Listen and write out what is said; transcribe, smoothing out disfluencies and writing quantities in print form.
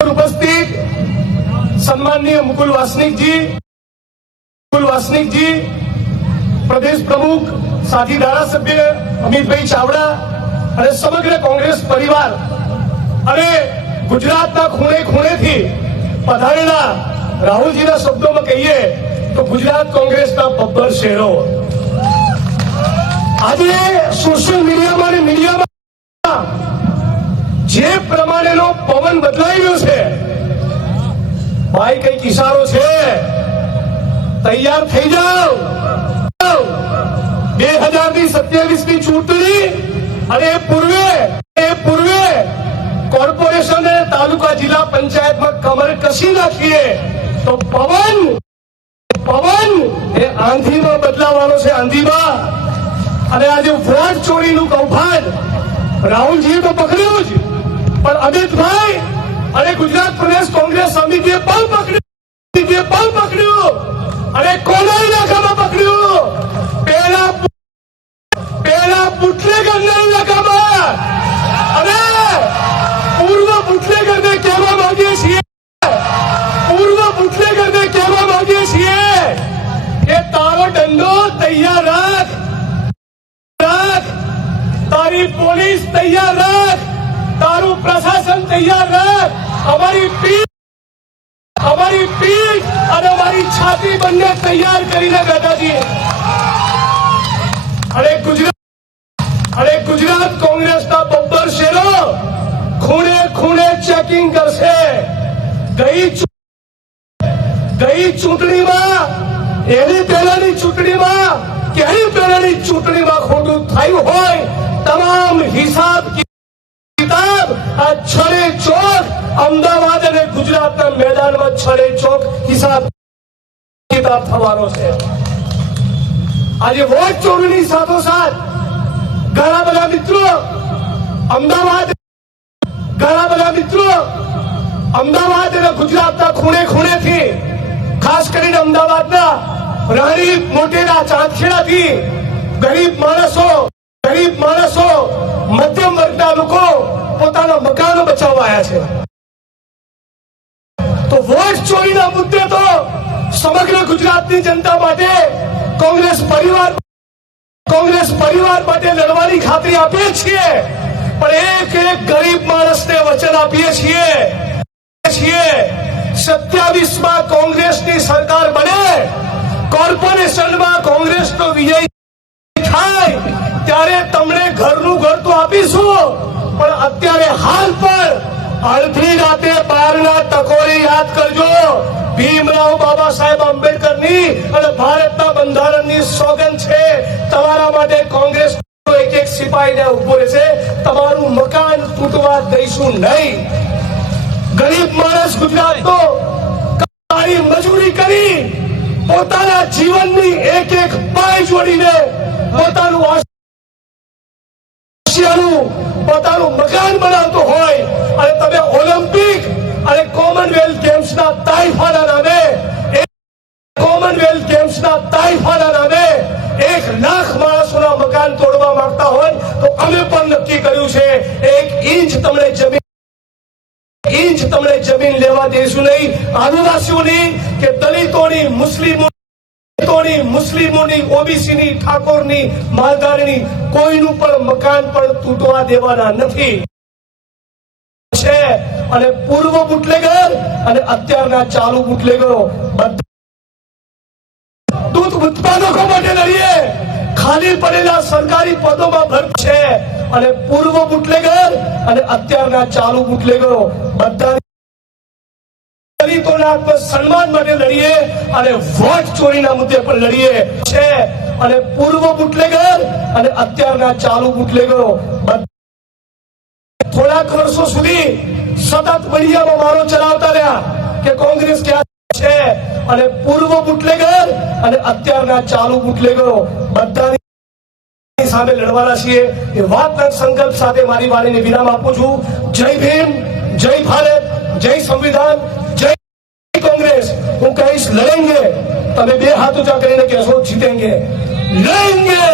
उपस्थित सम्माननीय मुकुल वासनिक जी, प्रदेश प्रमुख साथी धारासभ्य अमित भाई चावड़ा और समग्र कांग्रेस परिवार और गुजरात खूणे खूणे थी पधारेला राहुल जी शब्दों में कहिए तो गुजरात कांग्रेस बब्बर शहरों आज सोशल मीडिया में जे प्रमाणे पवन बदलाई गयो छे भाई कई इशारो छे तैयार थई जाओ 2027 की चूंटणी अरे पूर्वे कॉर्पोरेशन ने तालुका जिला पंचायत में कमर कसी नाखीए तो पवन ए आंधी में बदलावानो छे आंधी में अरे आज वोट चोरी नु कौभांड राहुल जी तो पकड़્યું જ पर अमित भाई अरे गुजरात प्रदेश कांग्रेस समिति पण पकड़્યું अरे कोना इलाका में पकड़્યું पेला बुटलेगर नहीं इलाका में अरे पूर्व बुटलेगर ने कहवा मांगे છીએ કે તારો डंडो तैयार रख तारी पुलिस तैयार रख तारू प्रशासन तैयार रख हमारी पीठ और हमारी छाती बनने तैयार करीने दादाजी अरे गुजरात कांग्रेस का बब्बर शेरो खूणे चेकिंग करशे गई चूंटणी में एनी पहलानी चूंटणी में केनी पहलानी चूंटणी में खोटू थयुं होय तमाम हिसाब किताब आ छड़े चौक अमदावाद और गुजरात मैदान में छड़े चौक हिसाब किताब थवानो छे आज वोट चोरी साथोसाथ घणा बधा मित्रों अमदावाद और गुजरात खूणे खूणे थी खास करीने अमदावाद राणी मोटेरा चांदखेड़ा थी गरीब माणसो मध्यम वर्गना लोको પોતાના મકાનો બચાવવા આવ્યા છે તો વોટ ચોરીના મુદ્દે તો સમગ્ર ગુજરાતની જનતા માટે કોંગ્રેસ પરિવાર માટે લડવાની ખાતરી આપીએ છીએ પણ એક ગરીબ માણસને વચન આપીએ છીએ 27 માં કોંગ્રેસની સરકાર બને કોર્પોરેશનમાં કોંગ્રેસનો વિજય થાય ત્યારે તમને ઘરનું ઘર તો આપીશું પણ અત્યારે હાલ પર અડધી રાતે 12 ટકોરી યાદ કરજો ભીમરાવ બાબા સાહેબ આંબેડકરની અને ભારતના બંધારણની સોગંદ છે તમારા માટે કોંગ્રેસ એક સિપાહીને ઉભો રહેશે તમારું મકાન તૂટવા દઈશું નહીં ગરીબ માણસ ગુજરાતનો કાળી મજૂરી કરી પોતાના જીવનની એક પાય જોડીને પોતાનું પોતાનું મકાન બનાવતો હોય અને તમે ઓલિમ્પિક અને કોમનવેલ્થ ગેમ્સના તાઇફાના નામે 1 લાખ માણસોના મકાન તોડવા માંગતા હોય તો અમે પણ નક્કી કર્યું છે 1 ઇંચ તમને જમીન લેવા દેશું નહીં આદિવાસીઓની કે દલિતોની મુસ્લિમોની ઓબીસીની ઠાકોરની માલધારીની કોઈનું પણ મકાન પણ તૂટવા દેવાના નથી છે અને પૂર્વ બુટલેગર અને અત્યારના ચાલુ બુટલેગરો દૂધ ઉત્પાદકો માટે લડીએ ખાલી પડેલા સરકારી પદોમાં ભરતી છે અને પૂર્વ બુટલેગર અને અત્યારના ચાલુ બુટલેગરો બધા દલિતોના સન્માન માટે લડીએ અને વોટ ચોરીના મુદ્દે પર લડીએ છે અને પૂર્વ બુટલેગર અને અત્યારના ચાલુ બુટલેગરો થોડાક વર્ષો સુધી સતત મીડિયામાં મારો ચલાવતા રહ્યા કે કોંગ્રેસ ક્યાં છે અને પૂર્વ બુટલેગર અને અત્યારના ચાલુ બુટલેગરો બધાની સામે લડવાના છીએ એ વાતના સંકલ્પ સાથે મારી વાણીને વિરામ આપું છું જય ભીમ જય ભારત જય સંવિધાન જય कांग्रेस હું કહીશ લડેંગે તમે બે હાથ ઊંચા કરીને કહેશો જીતેંગે લડેંગે